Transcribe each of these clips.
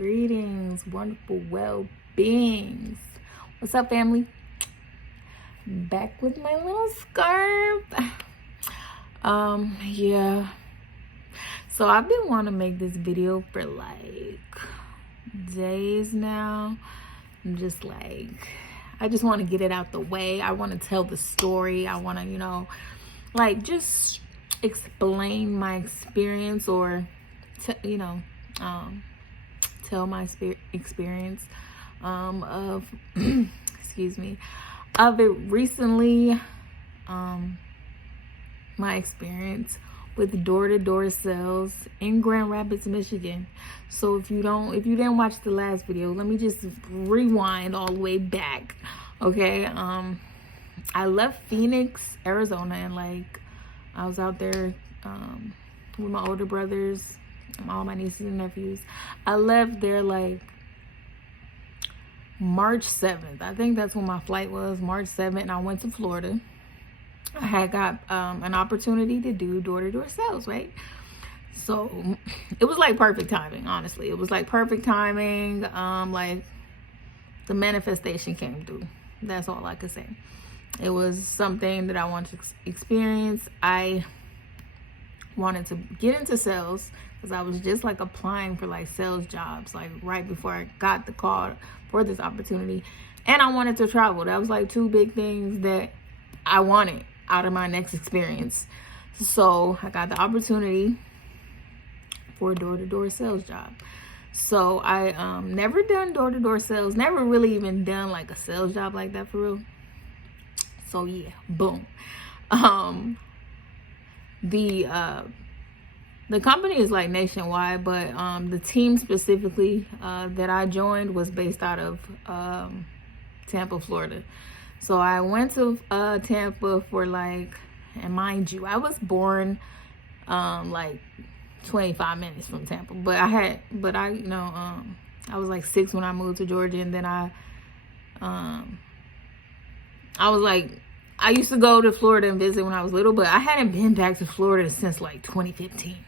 Greetings, wonderful well-beings. What's up, family? Back with my little scarf. Yeah. So I've been wanting to make this video for like days now. I'm just like, I just want to get it out the way. I want to tell the story. I want to, like just explain my experience or, tell my experience of excuse me, of it recently, my experience with door-to-door sales in Grand Rapids, Michigan. So if you didn't watch the last video, let me just rewind all the way back. Okay, I left Phoenix, Arizona, and like I was out there with my older brothers, all my nieces and nephews. I left there like March 7th. I think that's when my flight was, March 7th, and I went to Florida. I had got an opportunity to do door-to-door sales, right? So it was like perfect timing, honestly. It was like perfect timing. Like the manifestation came through. That's all I could say. It was something that I wanted to experience. I wanted to get into sales because I was just like applying for like sales jobs like right before I got the call for this opportunity. And I wanted to travel. That was like two big things that I wanted out of my next experience. So I got the opportunity for a door-to-door sales job. So I never done door-to-door sales, never really even done like a sales job like that for real. So yeah, boom. The company is like nationwide, but the team specifically that I joined was based out of Tampa, Florida. So I went to Tampa for like, and mind you, I was born like 25 minutes from Tampa, but I was like 6 when I moved to Georgia, and then I was like, I used to go to Florida and visit when I was little, but I hadn't been back to Florida since like 2015.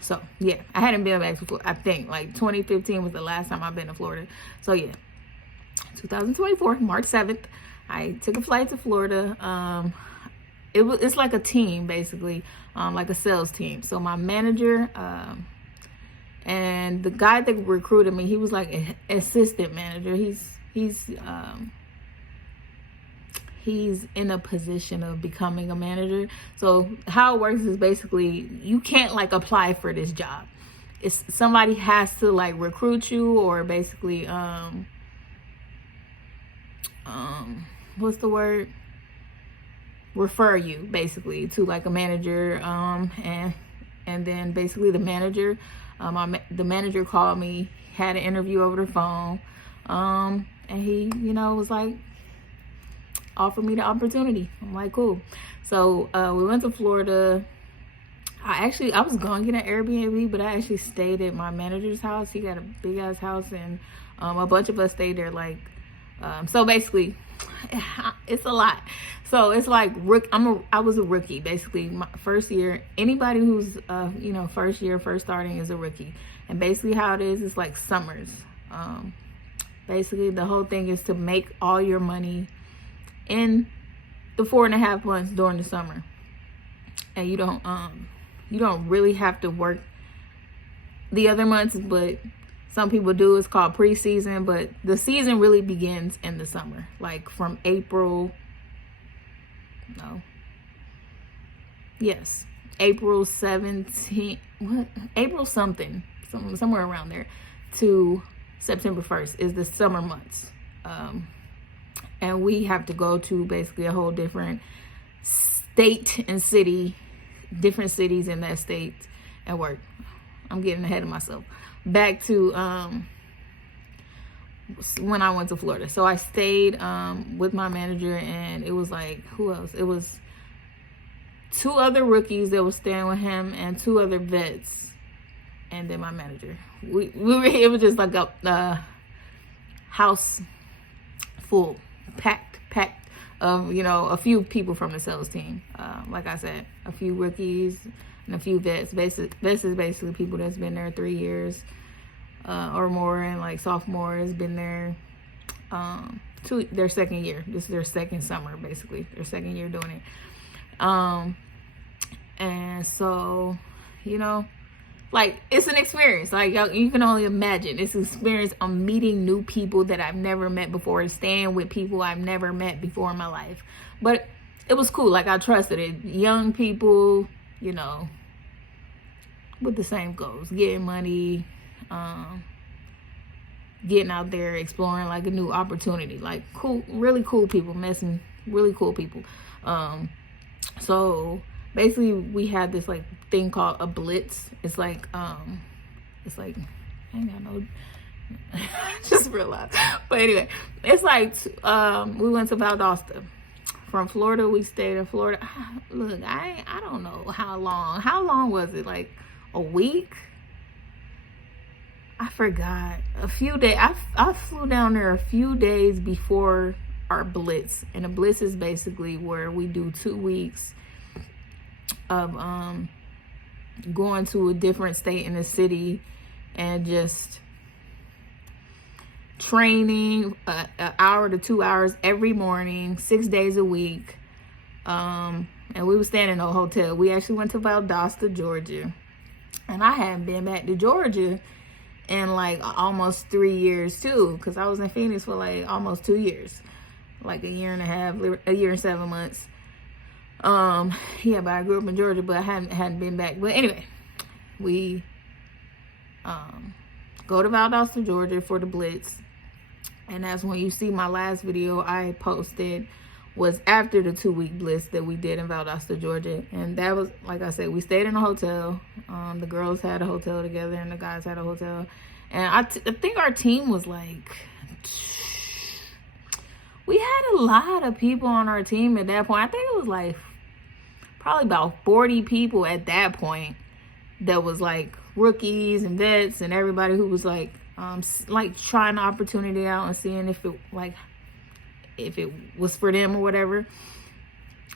So yeah, I hadn't been back to Florida. I think like 2015 was the last time I've been to Florida. So yeah, 2024, March 7th, I took a flight to Florida. It's like a team basically, like a sales team. So my manager and the guy that recruited me, he was like an assistant manager. He's in a position of becoming a manager. So how it works is basically you can't like apply for this job. It's somebody has to like recruit you, or basically what's the word? Refer you basically to like a manager, and then basically the manager, the manager called me, had an interview over the phone, and he, was like, offered me the opportunity. I'm like, cool. So we went to Florida. I was going to get an Airbnb, but I actually stayed at my manager's house. He got a big ass house, and a bunch of us stayed there. Like, so basically, it's a lot. So it's like I was a rookie basically. My first year. Anybody who's first year, first starting is a rookie. And basically how it is like summers. Basically the whole thing is to make all your money in the 4.5 months during the summer, and you don't really have to work the other months, but some people do. It's called preseason, but the season really begins in the summer, like from April 17th, April something, somewhere around there, to September 1st is the summer months. And we have to go to basically a whole different state and city, different cities in that state, and work. I'm getting ahead of myself. Back to when I went to Florida. So I stayed with my manager, and it was like, who else? It was 2 other rookies that were staying with him, and 2 other vets, and then my manager. It was just like a house full. Packed of a few people from the sales team. Like I said, a few rookies and a few vets. Vets is basically people that's been there 3 years. or more, and like sophomore has been there to their second year. This is their second summer, basically, their second year doing it. And so, you know, like, it's an experience. Like, you can only imagine. It's an experience of meeting new people that I've never met before, and staying with people I've never met before in my life. But it was cool. Like, I trusted it. Young people, you know, with the same goals, getting money, getting out there, exploring like a new opportunity. Like, cool, really cool people, messing really cool people. So basically we had this like thing called a blitz. It's like I ain't got no just realized. But anyway, it's like we went to Valdosta. From Florida, we stayed in Florida. Look, I don't know how long. How long was it? Like a week? I forgot. A few days. I flew down there a few days before our blitz. And a blitz is basically where we do 2 weeks of going to a different state in the city and just training an hour to 2 hours every morning, 6 days a week. And we were staying in a hotel. We actually went to Valdosta, Georgia. And I hadn't been back to Georgia in like almost 3 years too, because I was in Phoenix for like almost 2 years, like a year and a half, a year and 7 months. Yeah, but I grew up in Georgia, but I hadn't been back. But anyway, we go to Valdosta, Georgia for the blitz. And that's when you see my last video I posted was after the 2-week blitz that we did in Valdosta, Georgia. And that was, like I said, we stayed in a hotel. The girls had a hotel together and the guys had a hotel. And I think our team was like, we had a lot of people on our team at that point. I think it was like probably about 40 people at that point that was like rookies and vets and everybody who was like trying the opportunity out and seeing if it was for them or whatever.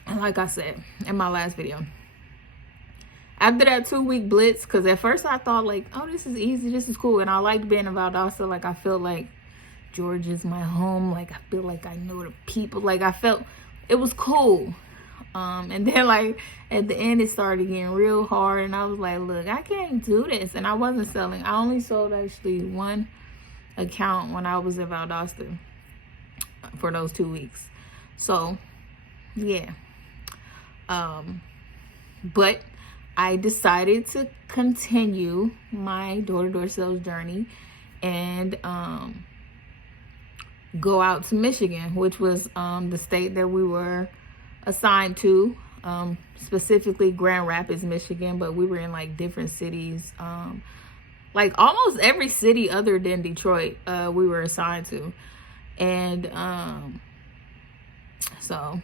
And like I said in my last video, after that 2-week blitz, because at first I thought like, oh, this is easy, this is cool, and I liked being in Valdosta. Like, I felt like Georgia's my home. Like, I feel like I know the people. Like, I felt it was cool. And then like at the end it started getting real hard, and I was like, look, I can't do this. And I wasn't selling. I only sold actually one account when I was in Valdosta for those 2 weeks. So yeah, but I decided to continue my door-to-door sales journey and go out to Michigan, which was the state that we were assigned to, specifically Grand Rapids, Michigan, but we were in like different cities, like almost every city other than Detroit we were assigned to. And so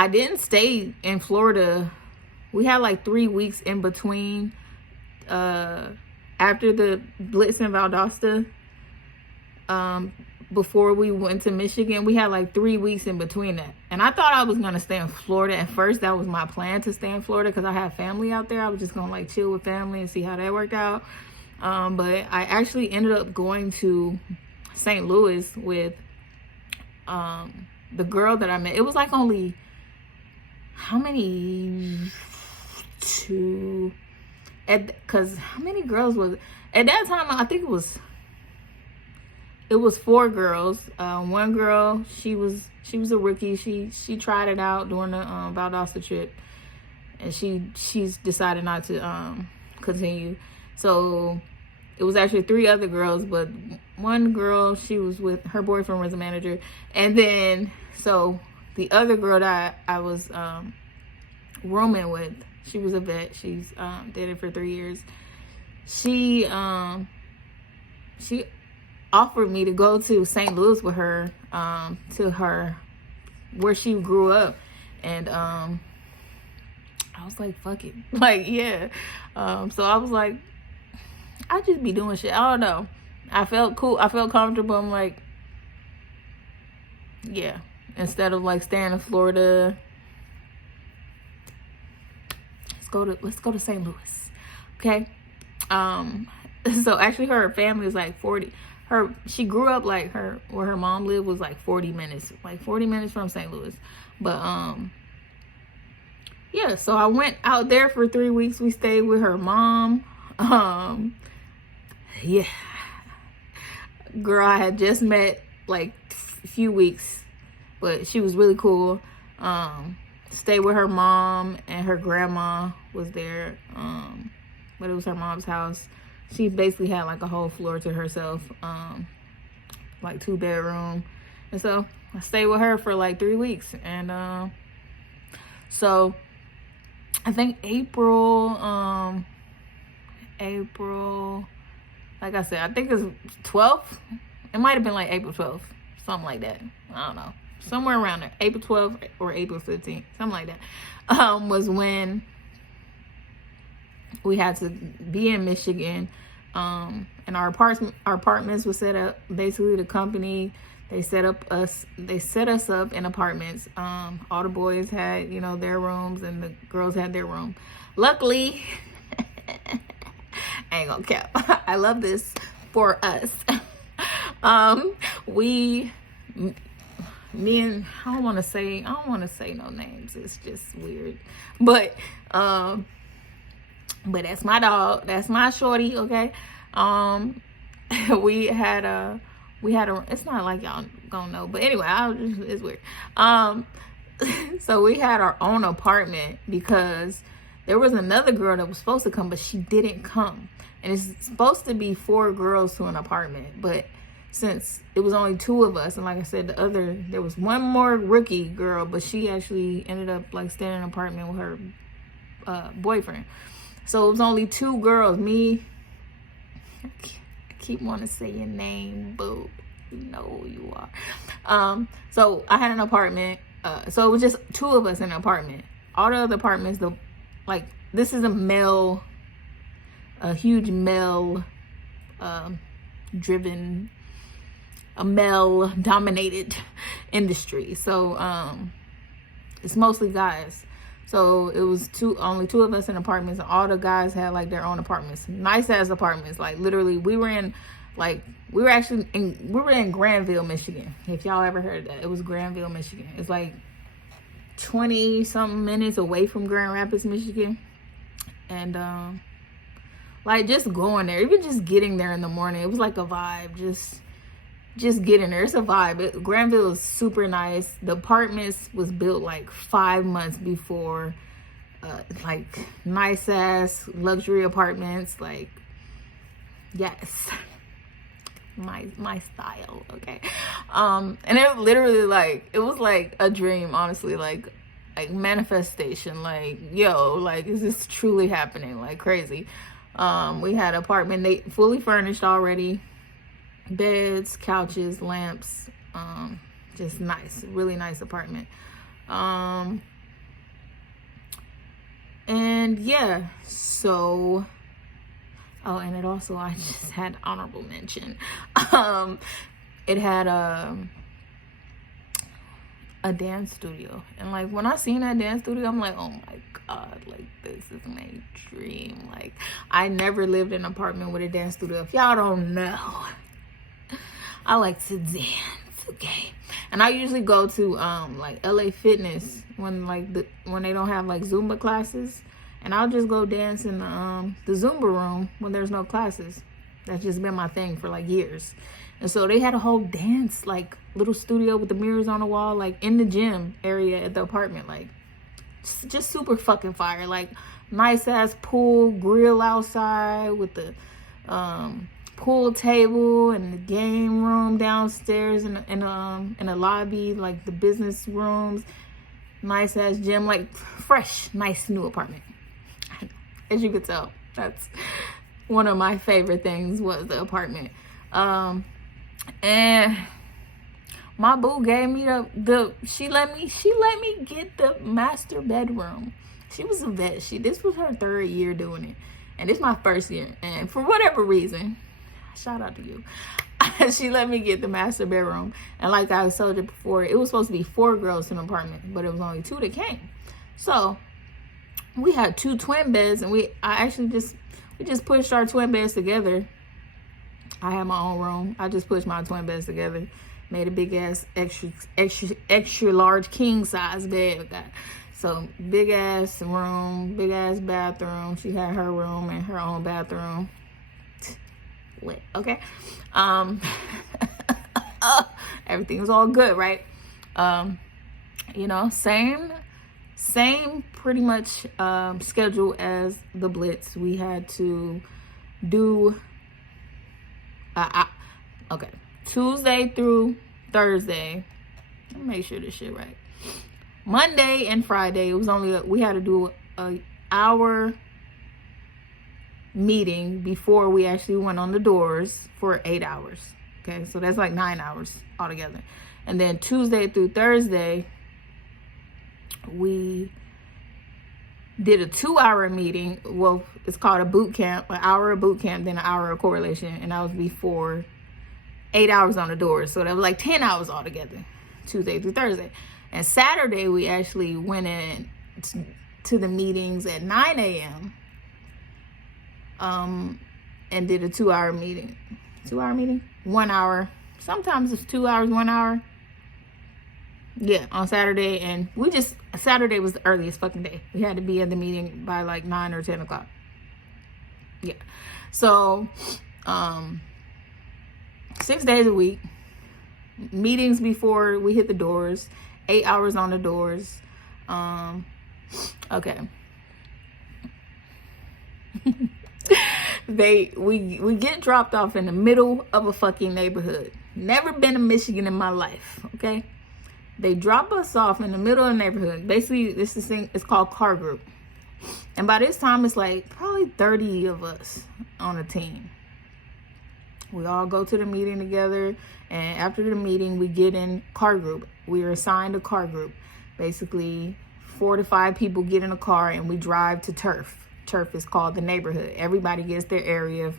I didn't stay in Florida. We had like 3 weeks in between after the blitz in Valdosta. Before we went to Michigan, we had like 3 weeks in between that. And I thought I was going to stay in Florida at first. That was my plan, to stay in Florida, because I have family out there. I was just going to like chill with family and see how that worked out. But I actually ended up going to St. Louis with the girl that I met. It was like only, how many? Because how many girls was it? At that time, I think it was 4 girls. One girl, she was a rookie. She tried it out during the Valdosta trip, and she's decided not to continue. So it was actually 3 other girls, but one girl, she was with her boyfriend, was a manager, and then so the other girl that I was rooming with, she was a vet. She's did it for 3 years. She offered me to go to St. Louis with her, to her, where she grew up. And I was like, fuck it. Like, yeah. So I was like, I just be doing shit. I don't know. I felt cool. I felt comfortable. I'm like, yeah. Instead of like staying in Florida. let's go to St. Louis. Okay. So actually her family is like 40. She grew up like where her mom lived was like 40 minutes from St. Louis. But yeah, so I went out there for 3 weeks. We stayed with her mom. Yeah, girl, I had just met like a few weeks, but she was really cool. Stayed with her mom, and her grandma was there. But it was her mom's house. She basically had like a whole floor to herself, like 2-bedroom. And so I stayed with her for like 3 weeks. And so I think April, like I said, I think it's 12th. It might have been like April 12th, something like that. I don't know. Somewhere around there. April 12th or April 15th, something like that, was when we had to be in Michigan. And our apartments were set up. Basically, the company, they set us up in apartments. All the boys had, their rooms, and the girls had their room. Luckily, I ain't gonna cap. I love this for us. Me and I don't want to say no names. It's just weird. But that's my dog. That's my shorty. Okay. We had a. It's not like y'all gonna know, but anyway, it's weird. So we had our own apartment because there was another girl that was supposed to come, but she didn't come. And it's supposed to be 4 girls to an apartment, but since it was only 2 of us, and like I said, there was one more rookie girl, but she actually ended up like staying in an apartment with her boyfriend. So it was only 2 girls. Me, I keep wanting to say your name, boo. You know who you are. So I had an apartment. So it was just 2 of us in an apartment. All the other apartments, this is a huge male driven, a male dominated industry. So it's mostly guys. So it was only 2 of us in apartments, and all the guys had like their own apartments, nice ass apartments. Like literally, we were in Granville, Michigan. If y'all ever heard of that, it was Granville, Michigan. It's like 20 something minutes away from Grand Rapids, Michigan. And like just going there, even just getting there in the morning, it was like a vibe. Just getting there, it's a vibe. Granville is super nice. The apartments was built like 5 months before, like nice ass luxury apartments. Like, yes, my style. Okay. And it literally it was like a dream, honestly, like manifestation. Like, yo, like, is this truly happening? Like crazy. We had an apartment, they fully furnished already. Beds, couches, lamps, just nice, really nice apartment. And yeah, so and it also, I just had honorable mention. It had a dance studio, and like when I seen that dance studio, I'm like, oh my god, like this is my dream. Like I never lived in an apartment with a dance studio. If y'all don't know, I like to dance, okay? And I usually go to like LA Fitness when they don't have like Zumba classes, and I'll just go dance in the Zumba room when there's no classes. That's just been my thing for like years. And so they had a whole dance like little studio with the mirrors on the wall, like in the gym area at the apartment, like just super fucking fire. Like nice ass pool, grill outside with the pool table, and the game room downstairs in a lobby, like the business rooms, nice ass gym, like fresh, nice new apartment. As you could tell, that's one of my favorite things was the apartment. And my boo gave me she let me get the master bedroom. She was a vet. This was her 3rd year doing it, and this is my 1st year. And for whatever reason, shout out to you, she let me get the master bedroom. And like I told you before, it was supposed to be 4 girls in an apartment, but it was only 2 that came. So we had 2 twin beds, and we just pushed our twin beds together. I have my own room. I just pushed my twin beds together, made a big ass extra large king size bed with that. So big ass room, big ass bathroom. She had her room and her own bathroom. Lit, okay. Everything was all good, right? You know, same pretty much schedule as the Blitz. We had to do okay, Tuesday through Thursday. Let me make sure this shit right. Monday and Friday, it was only we had to do a hour meeting before we actually went on the doors for 8 hours. Okay, so that's like 9 hours altogether. And then Tuesday through Thursday, we did a 2-hour meeting. Well, it's called a boot camp, an hour of boot camp, then an hour of correlation, and that was before 8 hours on the doors. So that was like 10 hours altogether, Tuesday through Thursday. And Saturday, we actually went in to the meetings at 9 a.m. And did a 2-hour meeting. 2-hour meeting? 1 hour. Sometimes it's 2 hours, 1 hour. Yeah, on Saturday. And Saturday was the earliest fucking day. We had to be at the meeting by like 9 or 10 o'clock. Yeah. So, 6 days a week. Meetings before we hit the doors. 8 hours on the doors. Okay. We get dropped off in the middle of a fucking neighborhood. Never been to Michigan in my life, okay? They drop us off in the middle of the neighborhood. Basically, this is thing, it's called car group. And by this time, it's like probably 30 of us on a team. We all go to the meeting together, and after the meeting, we get in car group. We are assigned a car group. Basically, 4 to 5 people get in a car, and we drive to turf. Turf is called the neighborhood. Everybody gets their area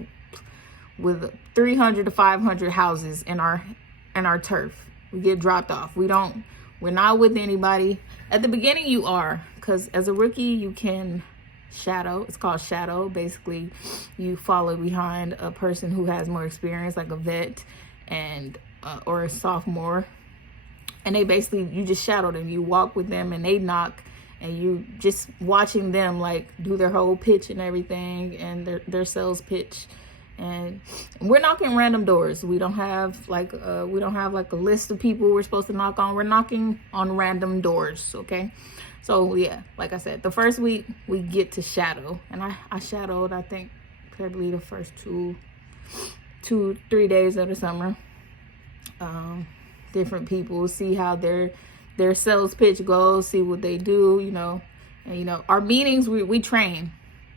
with 300 to 500 houses in our turf. We get dropped off. We're not with anybody. At the beginning, you are, because as a rookie, you can shadow. It's called shadow. Basically, you follow behind a person who has more experience, like a vet and or a sophomore, and you just shadow them. You walk with them, and they knock, and you just watching them like do their whole pitch and everything, and their sales pitch. And we're knocking random doors. We don't have like a list of people we're supposed to knock on. We're knocking on random doors, okay? So yeah, like I said, the first week we get to shadow, and I shadowed, I think, probably the first 2-3 days of the summer. Different people, see how their sales pitch goes, see what they do, you know. And our meetings, we train.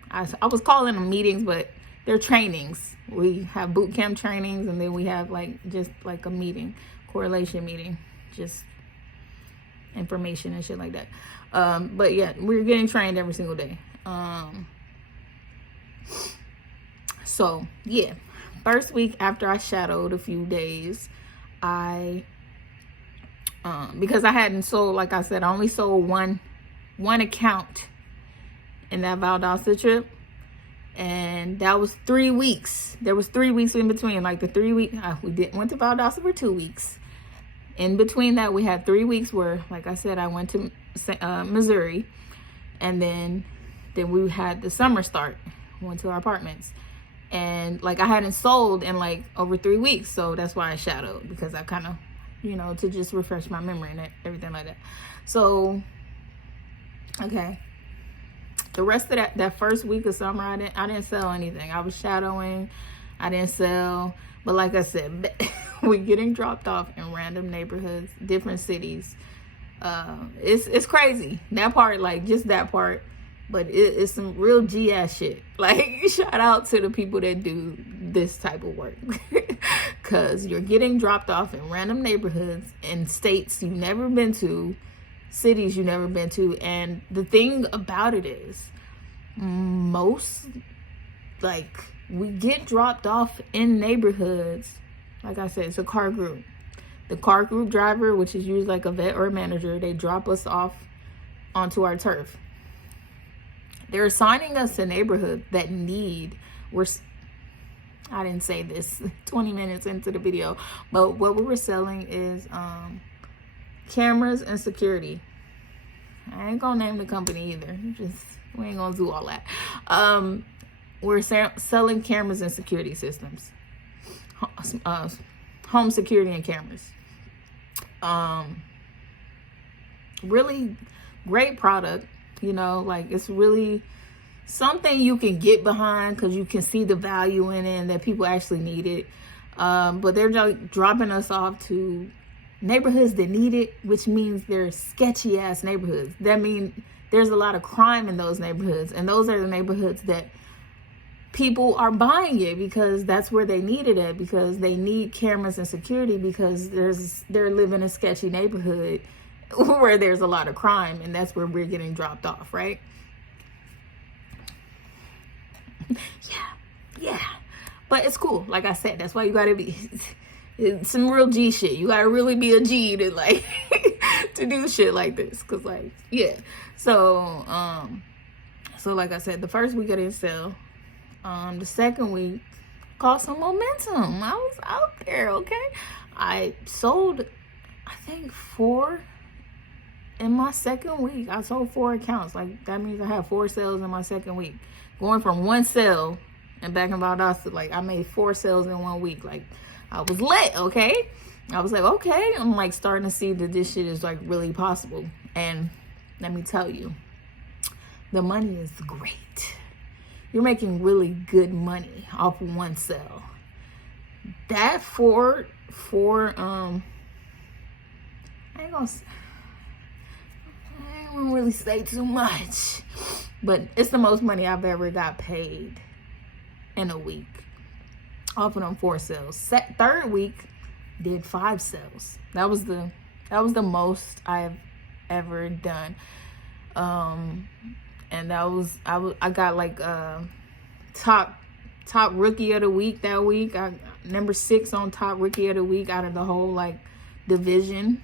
I was calling them meetings, but they're trainings. We have boot camp trainings, and then we have just a meeting, correlation meeting, just information and shit like that. But yeah, we're getting trained every single day. So yeah, first week after I shadowed a few days, because I hadn't sold, like I said, I only sold one account in that Valdosta trip. And that was 3 weeks. There was 3 weeks in between. Like the 3 week, we went to Valdosta for 2 weeks. In between that, we had 3 weeks where, like I said, I went to Missouri, and then we had the summer start. Went to our apartments, and I hadn't sold in over 3 weeks, so that's why I shadowed, because I kind of, to just refresh my memory and everything like that. So, okay. The rest of that first week of summer, I didn't sell anything. I was shadowing. I didn't sell. But like I said, we're getting dropped off in random neighborhoods, different cities. It's crazy. That part, just that part. But it's some real G-ass shit. Shout out to the people that do this type of work. Because you're getting dropped off in random neighborhoods in states you've never been to, cities you've never been to. And the thing about it is, we get dropped off in neighborhoods. Like I said, it's a car group. The car group driver, which is usually a vet or a manager, they drop us off onto our turf. They're assigning us to neighborhoods that need, I didn't say this 20 minutes into the video, but what we were selling is cameras and security. I ain't gonna name the company either. We ain't gonna do all that. We're selling cameras and security systems, home security and cameras. Really great product, you know, like it's really something you can get behind because you can see the value in it and that people actually need it. But they're dropping us off to neighborhoods that need it, which means they're sketchy ass neighborhoods. That means there's a lot of crime in those neighborhoods, and those are the neighborhoods that people are buying it because that's where they need it at, because they need cameras and security because they're living in a sketchy neighborhood where there's a lot of crime, and that's where we're getting dropped off, right? Yeah. But it's cool. Like I said, that's why you gotta be some real G shit. You gotta really be a G to like to do shit like this. Cause like, yeah. So like I said, the first week I didn't sell. The second week caught some momentum. I was out there, okay? I sold, I think 4 in my second week. I sold 4 accounts. Like that means I had 4 sales in my second week. Going from 1 sale and back in Valdosta, like I made 4 sales in 1 week. Like I was lit, okay? I was like, okay. I'm like starting to see that this shit is like really possible. And let me tell you, the money is great. You're making really good money off 1 sale. That I ain't gonna really say too much, but it's the most money I've ever got paid in a week off of them 4 sales. Third week did 5 sales. That was the most I've ever done. And I got like top rookie of the week that week. I number 6 on top rookie of the week out of the whole like division.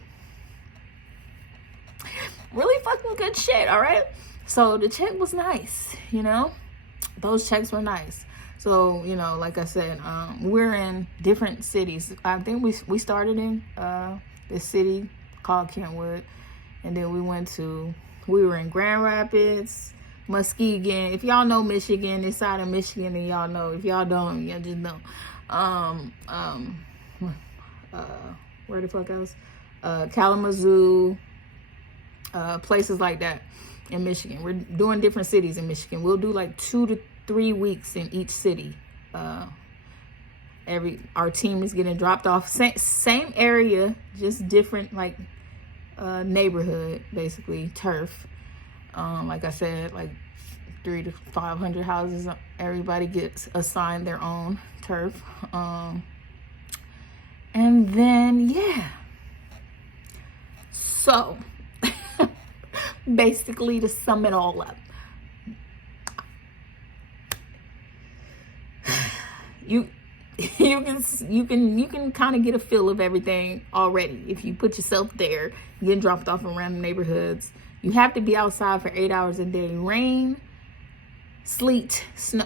Really fucking good shit, all right? So the check was nice, you know? Those checks were nice. So, you know, like I said, we're in different cities. I think we started in this city called Kentwood, and then we were in Grand Rapids, Muskegon. If y'all know Michigan, this side of Michigan, then y'all know. If y'all don't, y'all just know. Where the fuck else? Kalamazoo, places like that in Michigan. We're doing different cities in Michigan. We'll do like 2 to 3 weeks in each city. Our team is getting dropped off. Same area, just different like neighborhood, basically turf. Like I said, like 300 to 500 houses. Everybody gets assigned their own turf. And then yeah. So basically, to sum it all up, you can kind of get a feel of everything already if you put yourself there. You get dropped off in random neighborhoods. You have to be outside for 8 hours a day. Rain, sleet, snow.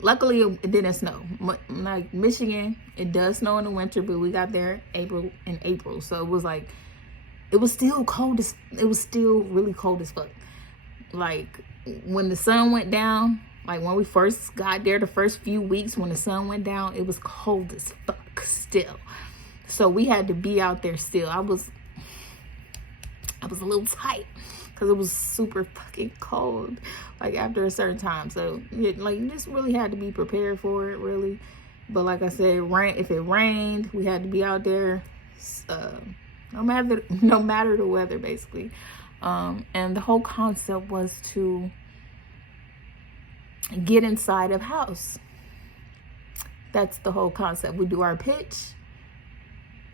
Luckily, it didn't snow. Like Michigan, it does snow in the winter, but we got there in April, so it was like, it was still cold. It was still really cold as fuck. Like when the sun went down, like when we first got there, the first few weeks when the sun went down, it was cold as fuck still. So we had to be out there still. I was a little tight because it was super fucking cold, like after a certain time. So you just really had to be prepared for it, really. But like I said, if it rained, we had to be out there. No matter the weather, basically. And the whole concept was to get inside of house. That's the whole concept. We do our pitch,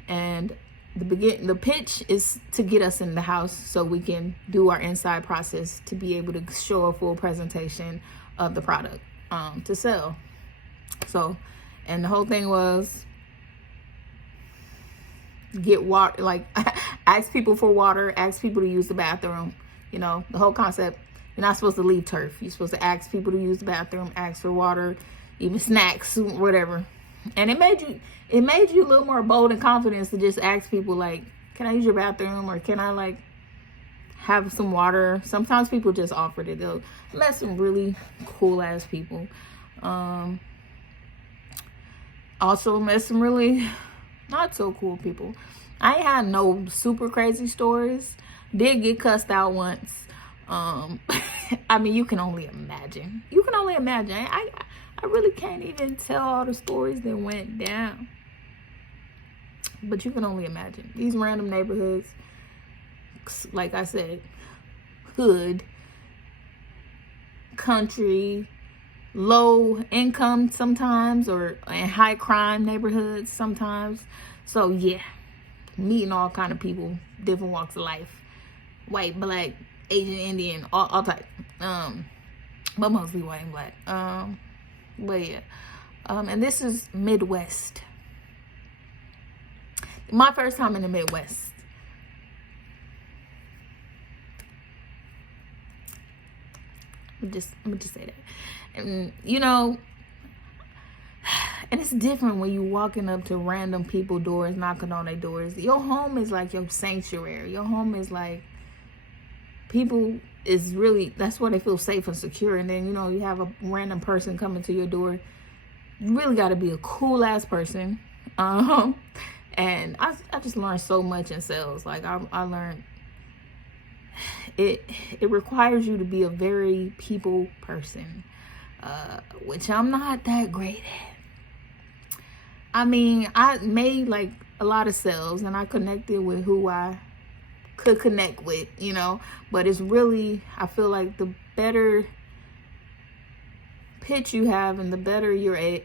and the pitch is to get us in the house so we can do our inside process to be able to show a full presentation of the product to sell. So, and the whole thing was get water, like ask people for water, ask people to use the bathroom. You know, the whole concept You're not supposed to leave turf. You're supposed to ask people to use the bathroom, ask for water, even snacks, whatever. And it made you a little more bold and confident to just ask people, like, can I use your bathroom, or can I, like, have some water? Sometimes people just offered it. They'll let some really cool ass people. Also met some really not so cool people. I ain't had no super crazy stories. Did get cussed out once. I mean, you can only imagine. I really can't even tell all the stories that went down. But you can only imagine. These random neighborhoods, like I said, hood, country, low income sometimes, or in high crime neighborhoods sometimes. So yeah, meeting all kind of people, different walks of life, white, black, Asian, Indian, all type. But mostly white and black. But yeah, and this is Midwest. My first time in the Midwest. I'm gonna just say that. And you know, and it's different when you walking up to random people doors, knocking on their doors. Your home is like your sanctuary. Your home is like, people is really, that's where they feel safe and secure. And then, you know, you have a random person coming to your door. You really got to be a cool ass person. And I just learned so much in sales. Like I learned it requires you to be a very people person, which I'm not that great at. I mean, I made like a lot of sales and I connected with who I could connect with, you know, but it's really, I feel like the better pitch you have and the better you're at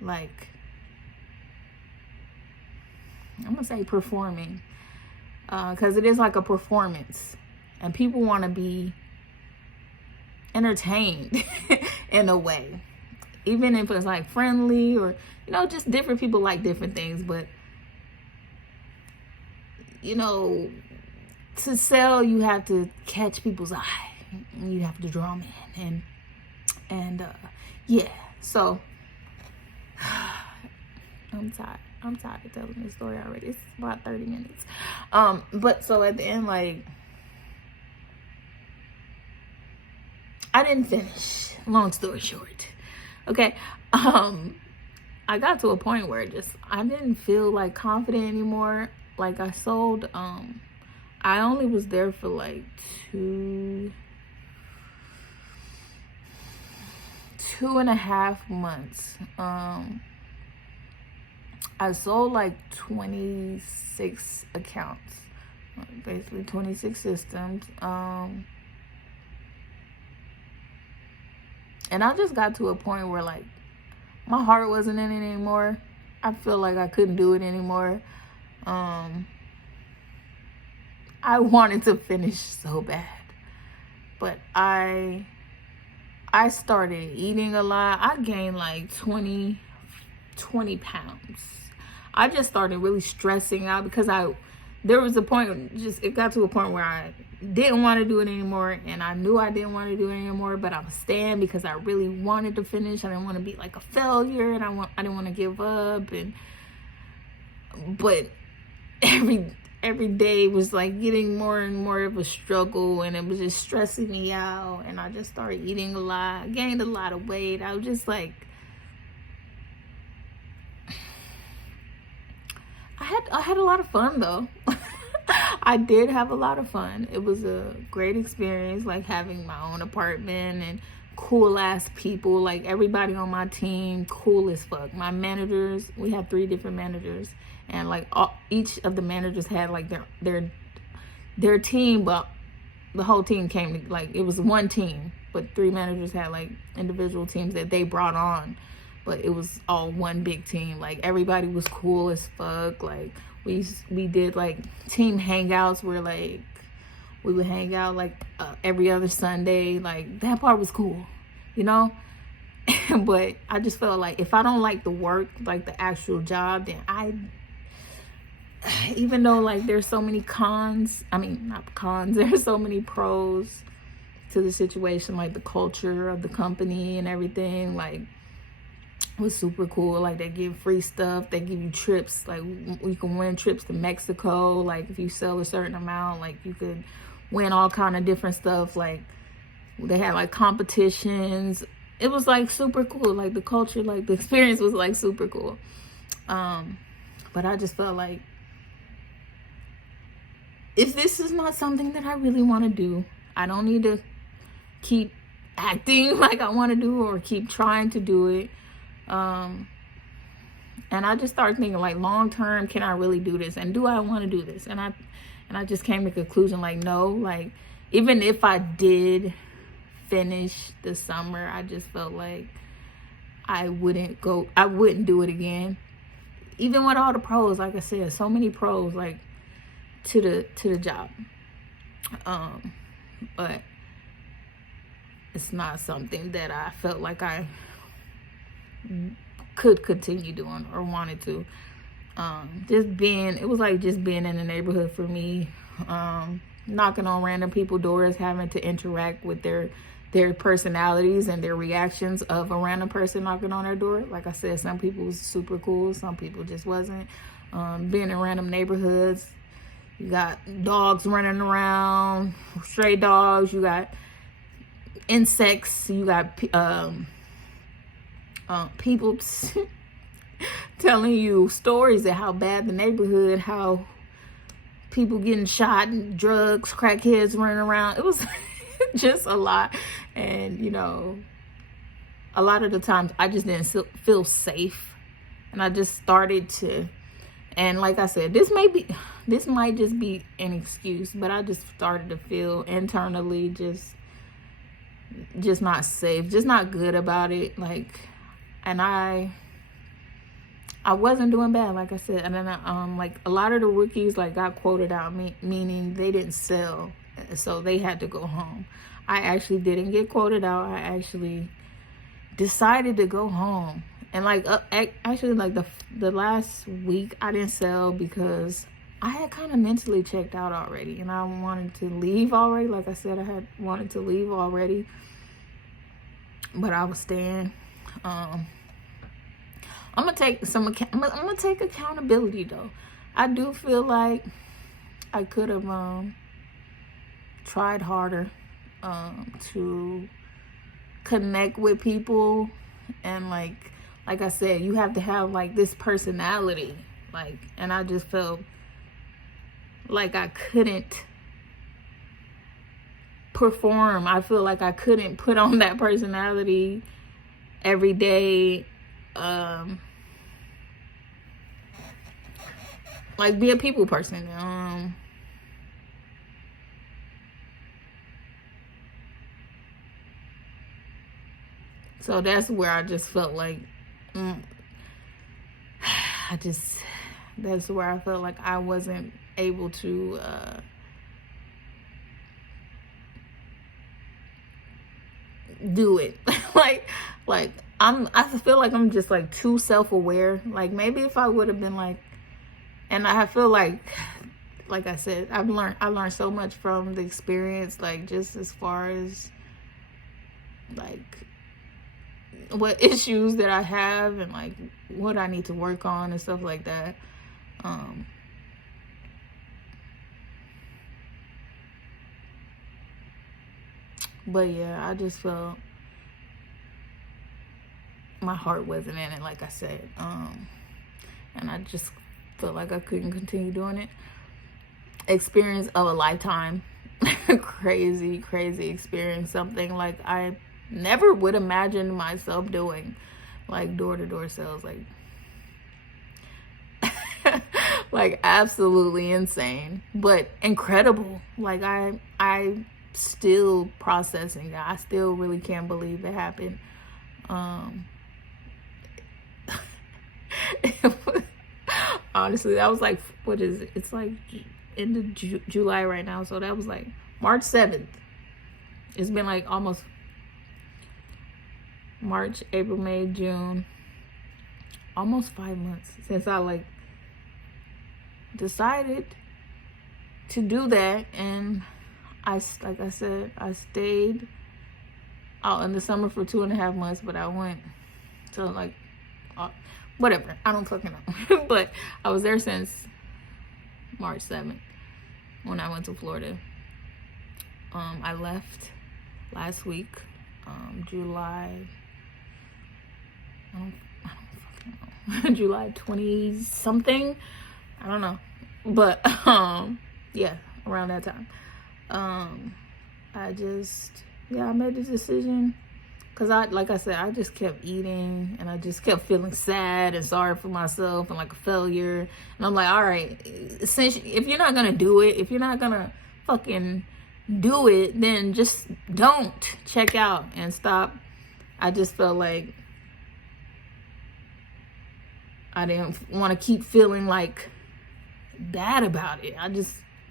like, I'm gonna say performing, because it is like a performance and people want to be entertained in a way, even if it's like friendly or, you know, just different people like different things. But you know, to sell, you have to catch people's eye. You have to draw them in, and yeah. So I'm tired of telling this story already. It's about 30 minutes. But so at the end, like, I didn't finish. Long story short, okay. I got to a point where I didn't feel like confident anymore. Like I sold, I only was there for like two and a half months. I sold like 26 accounts, basically 26 systems. And I just got to a point where like my heart wasn't in it anymore. I feel like I couldn't do it anymore. I wanted to finish so bad, but I started eating a lot. I gained like 20 pounds. I just started really stressing out because there was a point, it got to a point where I didn't want to do it anymore, and I knew I didn't want to do it anymore, but I was staying because I really wanted to finish. I didn't want to be like a failure, and I didn't want to give up, but every day was like getting more and more of a struggle, and it was just stressing me out, and I just started eating a lot. I gained a lot of weight. I was just like, I had a lot of fun though. I did have a lot of fun. It was a great experience, like having my own apartment and cool ass people. Like everybody on my team, cool as fuck. My managers, we had 3 different managers, and like each of the managers had like their team, but the whole team came, like it was one team, but 3 managers had like individual teams that they brought on, but it was all one big team. Like everybody was cool as fuck. Like we did like team hangouts where like we would hang out like every other Sunday. Like that part was cool, you know. But I just felt like if I don't like the work, like the actual job, then even though like there's so many cons, I mean not cons, there's so many pros to the situation, like the culture of the company and everything, like was super cool. Like they give free stuff, they give you trips, like you can win trips to Mexico, like if you sell a certain amount, like you could win all kind of different stuff. Like they had like competitions. It was like super cool. Like the culture, like the experience was like super cool. But I just felt like if this is not something that I really want to do, I don't need to keep acting like I want to do or keep trying to do it. And I just started thinking like long term, can I really do this? And do I want to do this? And I just came to the conclusion like no, like even if I did finish the summer, I just felt like I wouldn't do it again. Even with all the pros, like I said, so many pros like to the job. But it's not something that I felt like I could continue doing or wanted to. It was like just being in the neighborhood for me, knocking on random people's doors, having to interact with their personalities and their reactions of a random person knocking on their door. Like I said, some people was super cool, some people just wasn't. Being in random neighborhoods, you got dogs running around, stray dogs, you got insects, you got people telling you stories of how bad the neighborhood, how people getting shot and drugs, crackheads running around. It was just a lot. And you know, a lot of the times I just didn't feel safe, and I just started to, and like I said, this might just be an excuse, but I just started to feel internally just not safe, just not good about it. Like, and I wasn't doing bad, like I said. And then like a lot of the rookies like got quoted out, meaning they didn't sell, so they had to go home. I actually didn't get quoted out. I actually decided to go home. And like actually like the last week I didn't sell because I had kind of mentally checked out already, and I wanted to leave already. Like I said, I had wanted to leave already, but I was staying. I'm gonna take accountability though. I do feel like I could have tried harder to connect with people, and like I said, you have to have like this personality, like, and I just felt like I couldn't perform. I feel like I couldn't put on that personality every day, like be a people person. So that's where I just felt like that's where I felt like I wasn't able to do it. like I feel like I'm just like too self-aware. Like maybe if I would have been like, and I feel like I said, I learned so much from the experience, like just as far as like what issues that I have and like what I need to work on and stuff like that. But yeah, I just felt my heart wasn't in it, like I said. And I just felt like I couldn't continue doing it. Experience of a lifetime. crazy experience. Something like I never would imagine myself doing, like door-to-door sales, like like absolutely insane, but incredible. Like I still processing that. I still really can't believe it happened. Honestly, that was like, what is it? It's like end of July right now, so that was like March 7th. It's been like almost March, April, May, June, almost 5 months since I like decided to do that. And like I said, I stayed out in the summer for 2.5 months, but I went to like, whatever, I don't fucking know. But I was there since March 7th when I went to Florida. I left last week, July, I don't fucking know, July 20 something, I don't know, but yeah, around that time. I made the decision because like I said, I just kept eating and I just kept feeling sad and sorry for myself and like a failure. And I'm like, all right, since if you're not gonna do it, if you're not gonna fucking do it, then just don't. Check out and stop. I just felt like I didn't want to keep feeling like bad about it.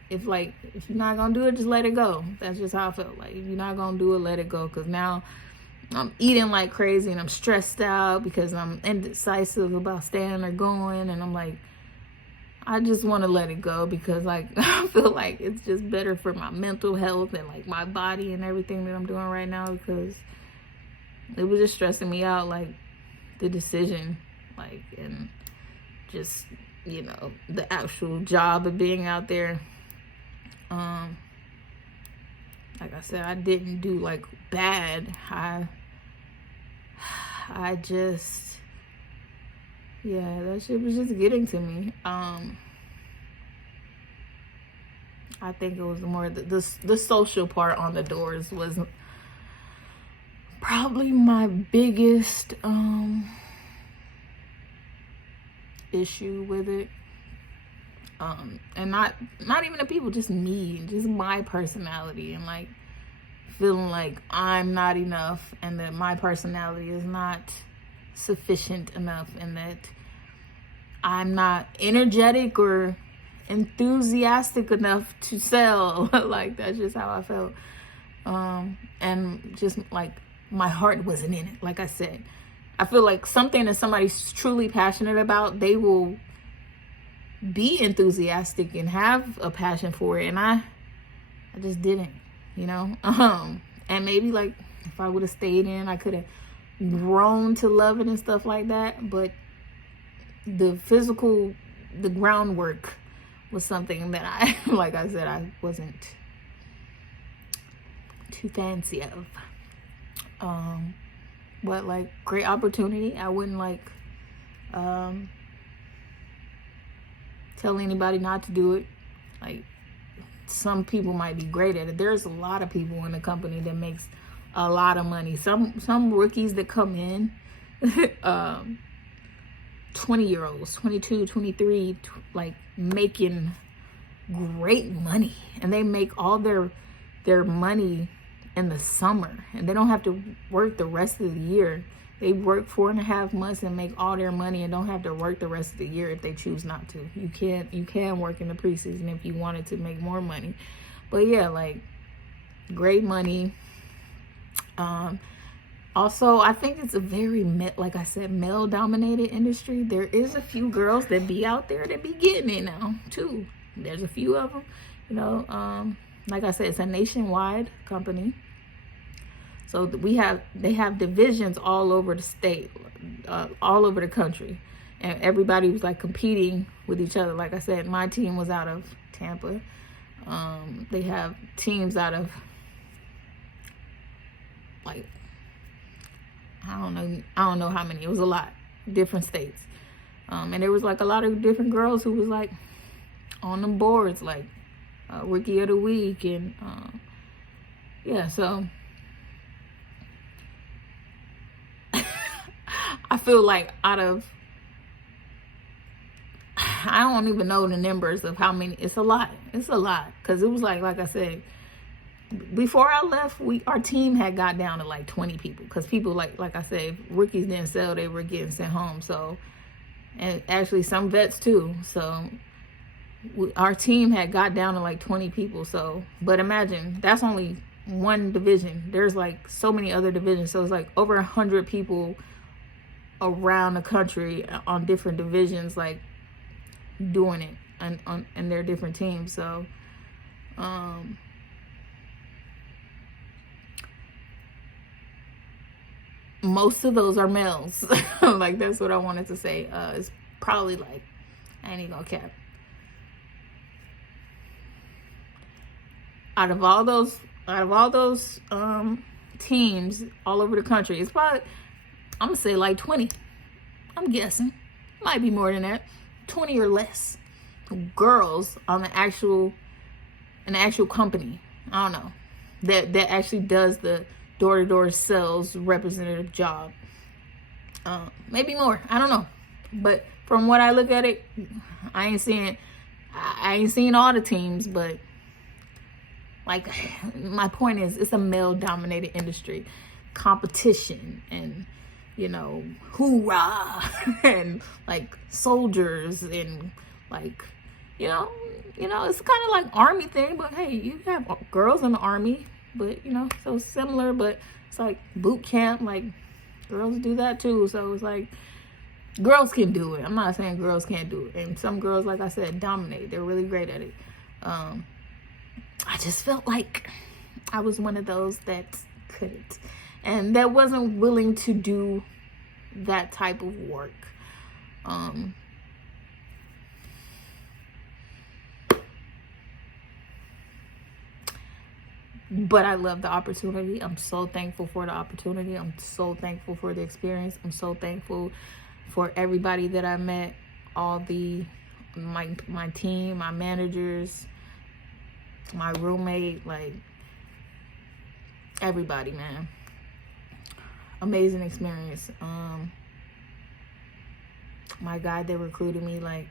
If you're not gonna do it, just let it go. That's just how I felt. Like, if you're not gonna do it, let it go. Because now I'm eating like crazy and I'm stressed out because I'm indecisive about staying or going. And I'm like, I just want to let it go because like I feel like it's just better for my mental health and like my body and everything that I'm doing right now, because it was just stressing me out, like the decision, like, and just, you know, the actual job of being out there. Like I said, I didn't do like bad. I just, yeah, that shit was just getting to me. I think it was more the social part on the doors was probably my biggest issue with it. And not even the people, just me, just my personality, and like feeling like I'm not enough and that my personality is not sufficient enough and that I'm not energetic or enthusiastic enough to sell. Like, that's just how I felt. And just like my heart wasn't in it. Like I said, I feel like something that somebody's truly passionate about, they will be enthusiastic and have a passion for it, and I just didn't, you know. And maybe like if I would have stayed in, I could have grown to love it and stuff like that. But the groundwork was something that I like I said, I wasn't too fancy of. But like, great opportunity. I wouldn't like tell anybody not to do it. Like, some people might be great at it. There's a lot of people in the company that makes a lot of money. Some rookies that come in, 20-year-olds, 22, 23, like making great money, and they make all their money in the summer, and they don't have to work the rest of the year. They work 4.5 months and make all their money and don't have to work the rest of the year if they choose not to. You can work in the preseason if you wanted to make more money. But yeah, like, great money. Also, I think it's a very, like I said, male-dominated industry. There is a few girls that be out there that be getting it now too. There's a few of them, you know. Like I said, it's a nationwide company. So they have divisions all over the state, all over the country, and everybody was like competing with each other. Like I said, my team was out of Tampa. They have teams out of, like, I don't know how many. It was a lot, different states, and there was like a lot of different girls who was like on the boards, like Rookie of the Week, and yeah, so. I feel like out of, I don't even know the numbers of how many. It's a lot. Because it was like I said, before I left, our team had got down to like 20 people. Because people, like I said, rookies didn't sell, they were getting sent home. So, and actually some vets too. So our team had got down to like 20 people. So, but imagine, that's only one division. There's like so many other divisions. So it's like over 100 people around the country on different divisions, like, doing it. in their different teams. So most of those are males. Like, that's what I wanted to say. It's probably like, I ain't even gonna cap, out of all those teams all over the country, it's probably, I'm gonna say like 20. I'm guessing, might be more than that, 20 or less girls on an actual company. I don't know, that actually does the door-to-door sales representative job. Maybe more, I don't know. But from what I look at it, I ain't seeing all the teams, but like, my point is, it's a male-dominated industry. Competition and, you know, hoorah, and like soldiers, and like, you know, it's kind of like army thing. But hey, you have girls in the army, but you know, so similar. But it's like boot camp, like girls do that too. So it's like, girls can do it. I'm not saying girls can't do it, and some girls, like I said, dominate. They're really great at it. I just felt like I was one of those that couldn't, and that wasn't willing to do that type of work. But I love the opportunity. I'm so thankful for the opportunity. I'm so thankful for the experience. I'm so thankful for everybody that I met, all my team, my managers, my roommate, like everybody, man. Amazing experience. My guy that recruited me, like,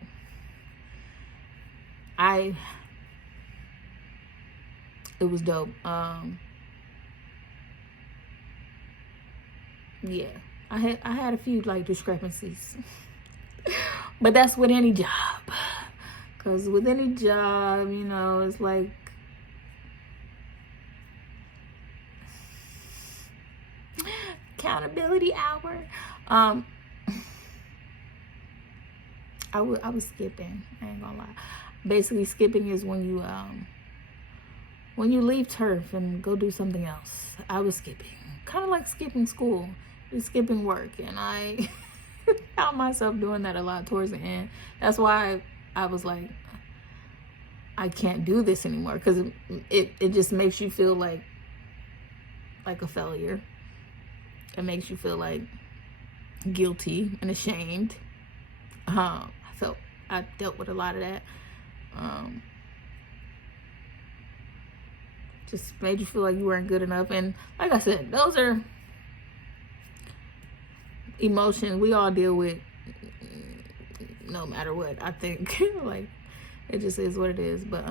it was dope. Yeah, I had a few like discrepancies, but that's with any job. Cause with any job, you know, it's like, accountability hour. I was skipping. I ain't gonna lie. Basically, skipping is when you leave turf and go do something else. I was skipping, kind of like skipping school, just skipping work, and I found myself doing that a lot towards the end. That's why I was like, I can't do this anymore, because it just makes you feel like a failure. It makes you feel like guilty and ashamed. I dealt with a lot of that. Just made you feel like you weren't good enough. And like I said, those are emotions we all deal with no matter what, I think. Like, it just is what it is. But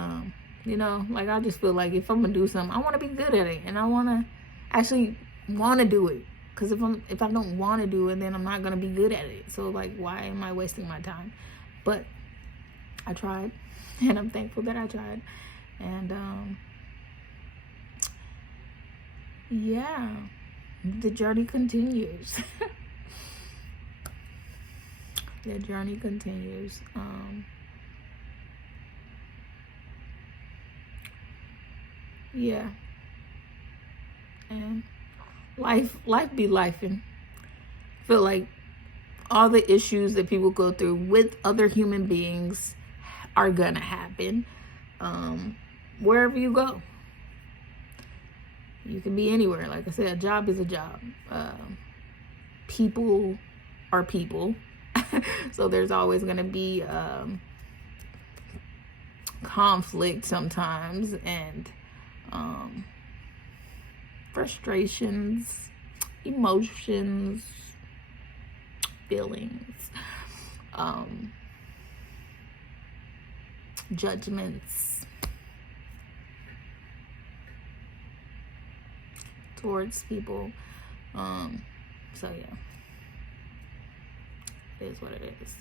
you know, like, I just feel like if I'm gonna do something, I want to be good at it, and I want to actually want to do it. Because if I don't want to do it, then I'm not gonna be good at it. So like, why am I wasting my time? But I tried, and I'm thankful that I tried. And yeah, the journey continues. The journey continues. Yeah, and life be lifing. Feel like all the issues that people go through with other human beings are gonna happen wherever you go. You can be anywhere. Like I said, a job is a job. People are people. So there's always gonna be conflict sometimes, and frustrations, emotions, feelings, judgments towards people. So yeah, it is what it is.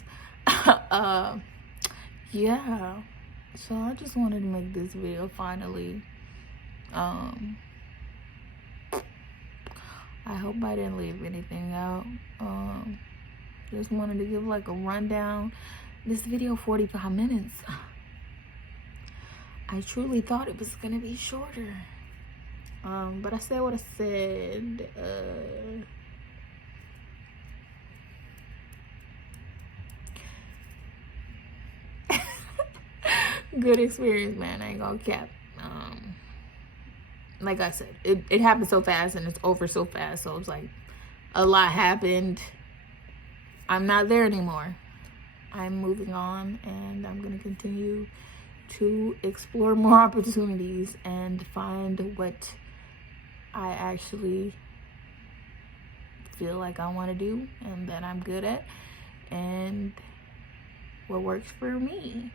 Yeah, so I just wanted to make this video finally. I hope I didn't leave anything out. Just wanted to give like a rundown this video 45 minutes. I truly thought it was gonna be shorter. But I said what I said. Good experience, man. I ain't gonna cap. Like I said, it happened so fast and it's over so fast. So it's like a lot happened. I'm not there anymore. I'm moving on, and I'm gonna continue to explore more opportunities and find what I actually feel like I want to do and that I'm good at and what works for me.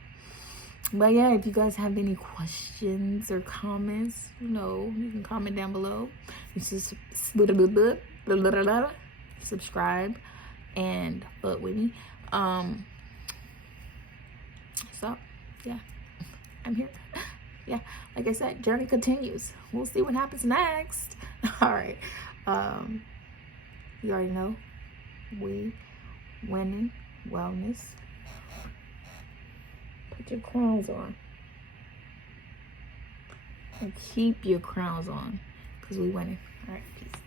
But yeah, if you guys have any questions or comments, you know, you can comment down below. It's just subscribe and fuck with me. So yeah, I'm here. Yeah, like I said, journey continues. We'll see what happens next. All right. You already know, we winning wellness. Put your crowns on and keep your crowns on, because we winning. All right, peace.